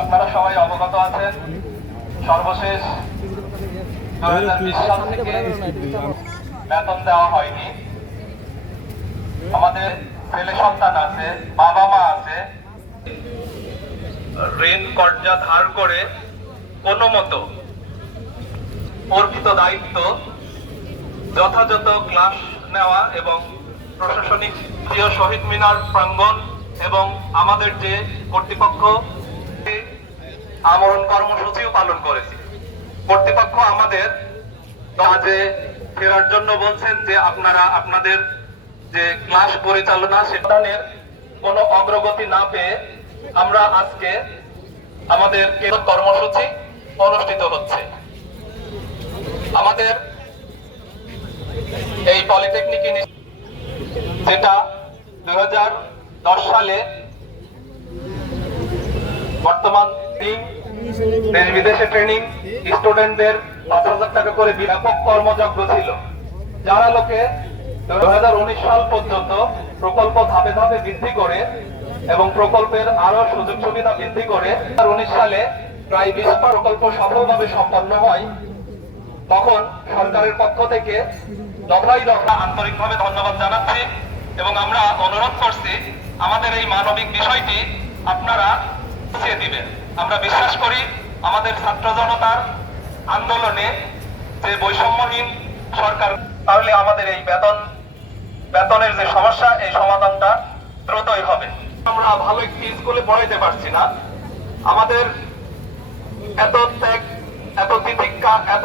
আপনারা সবাই অবগত আছেন, সর্বশেষ 2020 সাল থেকে বেতন দেওয়া হয়নি। আমাদের ছেলে সন্তান আছে, বাবা মা আছে, ঋণ কর্জা ধার করে কোনো মতো অর্পিত দায়িত্ব যথাযথ ক্লাস নেওয়া এবং প্রশাসনিক প্রিয় শহীদ মিনার প্রাঙ্গণ এবং আমাদের যে কর্তৃপক্ষ আমরণ কর্মসূচিও পালন করেছে। কর্তৃপক্ষ আমাদের কাজে ফেরার জন্য বলছেন যে আপনারা আপনাদের যে ক্লাস পরিচালনা সেটার কোনো অগ্রগতি না পেয়ে আমরা আজকে আমাদের কর্মসূচি অনুষ্ঠিত হচ্ছে। আমাদের এই পলিটেকনিক যেটা 2010 সালে বর্তমান দেশ বিদেশে ট্রেনিং স্টুডেন্টদের 5,000 টাকা করে ব্যাপক কর্মযজ্ঞ ছিল, যারা লোকে 2019 সাল পর্যন্ত প্রকল্প ধাপে ধাপে বৃদ্ধি করে এবং প্রকল্পের আরো সুযোগ সুবিধা বৃদ্ধি করে 2019 সালে প্রায় 20 প্রকল্প সফলভাবে সম্পন্ন হয়। তখন সরকারের পক্ষ থেকে দফায় দফা আন্তরিকভাবে ধন্যবাদ জানাচ্ছি এবং আমরা অনুরোধ করছি আমাদের এই মানবিক বিষয়টি আপনারা বুঝিয়ে দিবেন। আমরা বিশ্বাস করি আমাদের ছাত্র জনতার আন্দোলনে যে বৈষম্যহীন সরকার, তাহলে আমাদের এই বেতনের যে সমস্যা এই সমাধানটা দ্রুতই হবে। আমরা ভালো একটি স্কুলে পড়াইতে পারছি না, আমাদের এত ত্যাগ, এত তিতিক্ষা, এত